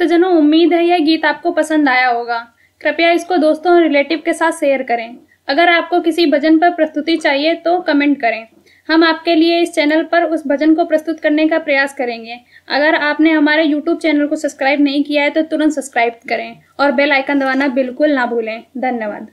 भक्तजनों, उम्मीद है यह गीत आपको पसंद आया होगा। कृपया इसको दोस्तों और रिलेटिव के साथ शेयर करें। अगर आपको किसी भजन पर प्रस्तुति चाहिए तो कमेंट करें, हम आपके लिए इस चैनल पर उस भजन को प्रस्तुत करने का प्रयास करेंगे। अगर आपने हमारे YouTube चैनल को सब्सक्राइब नहीं किया है तो तुरंत सब्सक्राइब करें और बेल आइकन दबाना बिल्कुल ना भूलें। धन्यवाद।